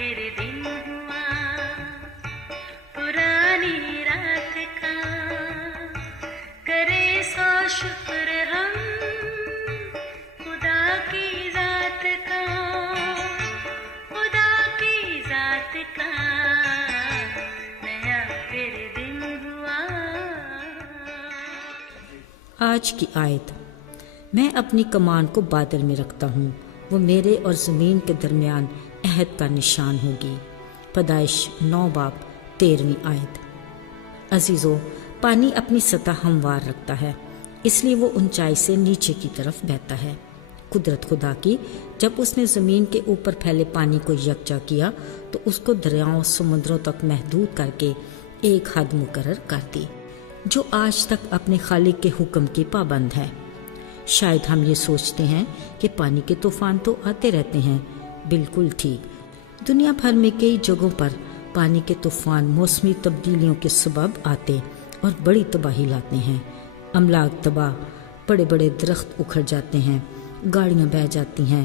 फिर दिन हुआ पुरानी रात का, करे सो शुक्र हम खुदा की जात का, खुदा की जात का, नया फिर दिन हुआ। आज की आयत। मैं अपनी कमान को बादल में रखता हूँ, वो मेरे और ज़मीन के दरमियान अहद का निशान होगी। पैदाइश 9 बाब 13वीं आयत। अजीज़ों, पानी अपनी सतह हमवार रखता है, इसलिए वो ऊंचाई से नीचे की तरफ बहता है। कुदरत खुदा की, जब उसने ज़मीन के ऊपर फैले पानी को यकजा किया तो उसको दरियाओं समुद्रों तक महदूद करके एक हद मुकर्रर कर दी, जो आज तक अपने खालिक के हुक्म की पाबंद है। शायद हम ये सोचते हैं कि पानी के तूफान तो आते रहते हैं। बिल्कुल ठीक। दुनिया भर में कई जगहों पर पानी के तूफान मौसमी तब्दीलियों के सबब आते और बड़ी तबाही लाते हैं। अमलाक तबाह, बड़े बड़े दरख्त उखड़ जाते हैं, गाड़ियां बह जाती हैं,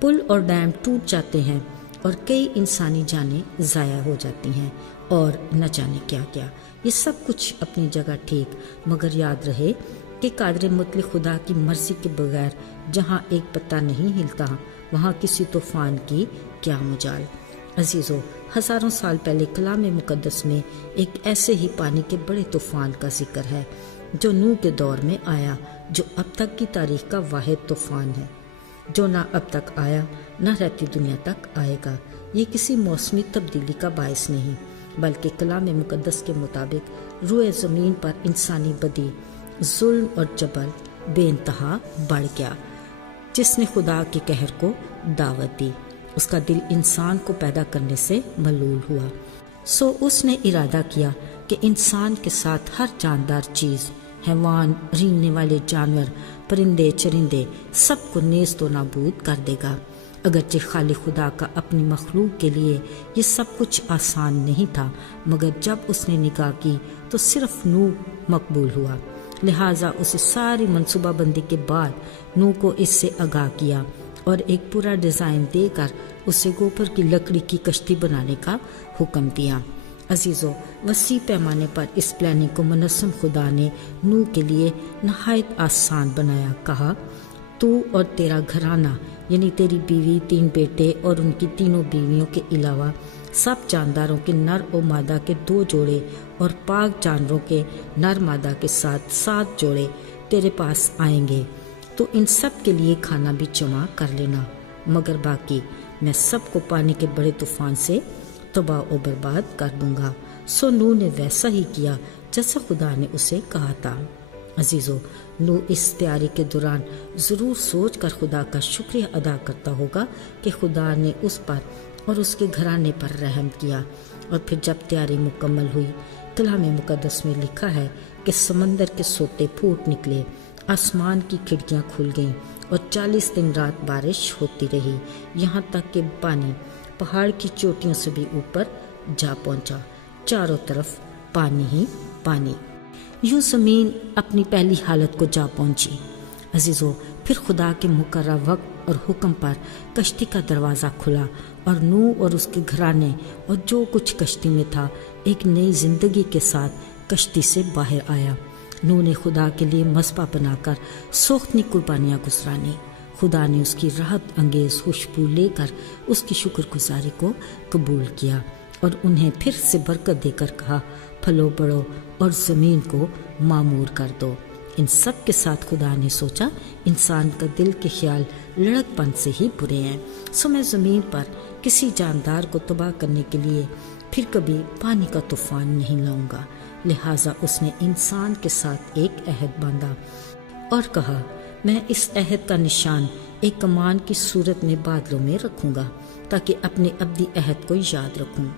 पुल और डैम टूट जाते हैं और कई इंसानी जानें ज़ाया हो जाती हैं और न जाने क्या क्या। ये सब कुछ अपनी जगह ठीक, मगर याद रहे कि कादिर मुतलक खुदा की मर्जी के बगैर जहाँ एक पत्ता नहीं हिलता, वहाँ किसी तूफान की क्या मजाल। अजीज़ों, हज़ारों साल पहले कलाम मुकद्दस में एक ऐसे ही पानी के बड़े तूफान का जिक्र है जो नूह के दौर में आया, जो अब तक की तारीख का वाहिद तूफान है, जो ना अब तक आया ना रहती दुनिया तक आएगा। ये किसी मौसमी तब्दीली का बायस नहीं, बल्कि कलाम मुकद्दस के मुताबिक रूए ज़मीन पर इंसानी बदी, जुल्म और जबर बेइंतहा बढ़ गया। जिसने खुदा के कहर को दावत दी, उसका दिल इंसान को पैदा करने से मलूल हुआ। सो उसने इरादा किया कि इंसान के साथ हर जानदार चीज़, हैवान, रेंगने वाले जानवर, परिंदे चरिंदे, सबको नेस्त व नाबूद कर देगा। अगरचे खालिक खुदा का अपनी मखलूक के लिए ये सब कुछ आसान नहीं था, मगर जब उसने निगाह की तो सिर्फ नूह मकबूल हुआ। लिहाजा उसे सारी मनसूबाबंदी के बाद नूह को इससे आगाह किया और एक पूरा डिज़ाइन देकर उसे गोबर की लकड़ी की कश्ती बनाने का हुक्म दिया। अजीज़ों, वसी पैमाने पर इस प्लानिंग को मुनज़्ज़म खुदा ने नूह के लिए नहायत आसान बनाया। कहा, तू और तेरा घराना, यानी तेरी बीवी, 3 बेटे और उनकी तीनों बीवियों के अलावा सब जानदारों के नर और मादा के 2 जोड़े और पाक जानवरों के नर मादा के साथ 7 जोड़े तेरे पास आएंगे। तो इन सब के लिए खाना भी जमा कर लेना, मगर बाकी मैं सबको पानी के बड़े तूफान से तबाह और बर्बाद कर दूंगा। सो नूह ने वैसा ही किया जैसा खुदा ने उसे कहा था। अजीज़ों, नूह इस तैयारी के दौरान ज़रूर सोच कर खुदा का शुक्रिया अदा करता होगा कि खुदा ने उस पर और उसके घराने पर रहम किया। और फिर जब तैयारी मुकम्मल हुई, कलाम मुकद्दस में लिखा है कि समंदर के सोते फूट निकले, आसमान की खिड़कियां खुल गईं और 40 दिन रात बारिश होती रही, यहाँ तक कि पानी पहाड़ की चोटियों से भी ऊपर जा पहुंचा। चारों तरफ पानी ही पानी। यूं ज़मीन अपनी पहली हालत को जा पहुंची। अजीज़ों, फिर खुदा के मुकर्रर वक्त और हुक्म पर कश्ती का दरवाज़ा खुला और नूह और उसके घराने और जो कुछ कश्ती में था एक नई जिंदगी के साथ कश्ती से बाहर आया। नूह ने खुदा के लिए मस्बा बनाकर सोख्तनी कुर्बानियाँ गुजरानी। खुदा ने उसकी राहत अंगेज खुशबू लेकर उसकी शुक्रगुजारी को कबूल किया और उन्हें फिर से बरकत देकर कहा, फलो बढ़ो और ज़मीन को मामूर कर दो। इन सब के साथ खुदा ने सोचा, इंसान का दिल के ख्याल लड़कपन से ही बुरे हैं, सो मैं ज़मीन पर किसी जानदार को तबाह करने के लिए फिर कभी पानी का तूफान नहीं लाऊंगा। लिहाजा उसने इंसान के साथ एक अहद बांधा और कहा, मैं इस अहद का निशान एक कमान की सूरत में बादलों में रखूंगा ताकि अपने अब्दी अहद को याद रखूं।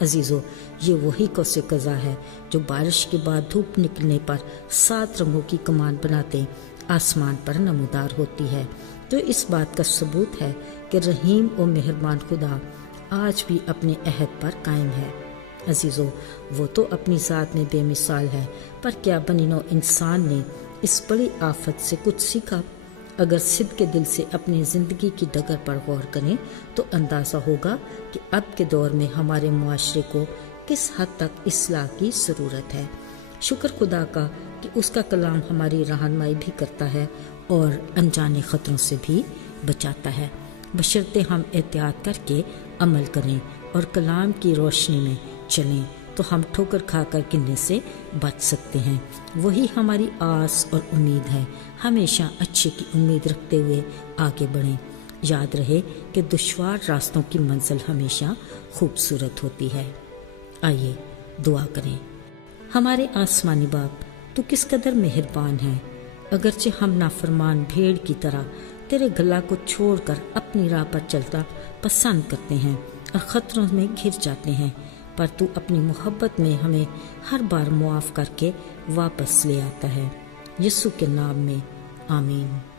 अजीज़ों, ये वही कौसे कज़ा है जो बारिश के बाद धूप निकलने पर 7 रंगों की कमान बनाते आसमान पर नमूदार होती है, जो इस बात का सबूत है कि रहीम और मेहरबान खुदा आज भी अपने अहद पर कायम है। अजीज़ों, वो तो अपनी ज़ात में बेमिसाल है, पर क्या बनी नौ इंसान ने इस बड़ी आफत से कुछ सीखा? اگر صدق کے دل سے اپنی زندگی کی ڈگر پر غور کریں تو اندازہ ہوگا کہ اب کے دور میں ہمارے معاشرے کو کس حد تک اصلاح کی ضرورت ہے۔ شکر خدا کا کہ اس کا کلام ہماری رہنمائی بھی کرتا ہے اور انجانے خطروں سے بھی بچاتا ہے، بشرطے ہم احتیاط کر کے عمل کریں اور کلام کی روشنی میں چلیں تو ہم ٹھوکر کھا کر گرنے سے بچ سکتے ہیں۔ وہی ہماری آس اور امید ہے۔ ہمیشہ اچھے کی امید رکھتے ہوئے آگے بڑھیں۔ یاد رہے کہ دشوار راستوں کی منزل ہمیشہ خوبصورت ہوتی ہے۔ آئیے دعا کریں۔ ہمارے آسمانی باپ، تو کس قدر مہربان ہے، اگرچہ ہم نافرمان بھیڑ کی طرح تیرے گلا کو چھوڑ کر اپنی راہ پر چلتا پسند کرتے ہیں اور خطروں میں گر جاتے ہیں، پر تو اپنی محبت میں ہمیں ہر بار معاف کر کے واپس لے آتا ہے۔ یسوع کے نام میں آمین۔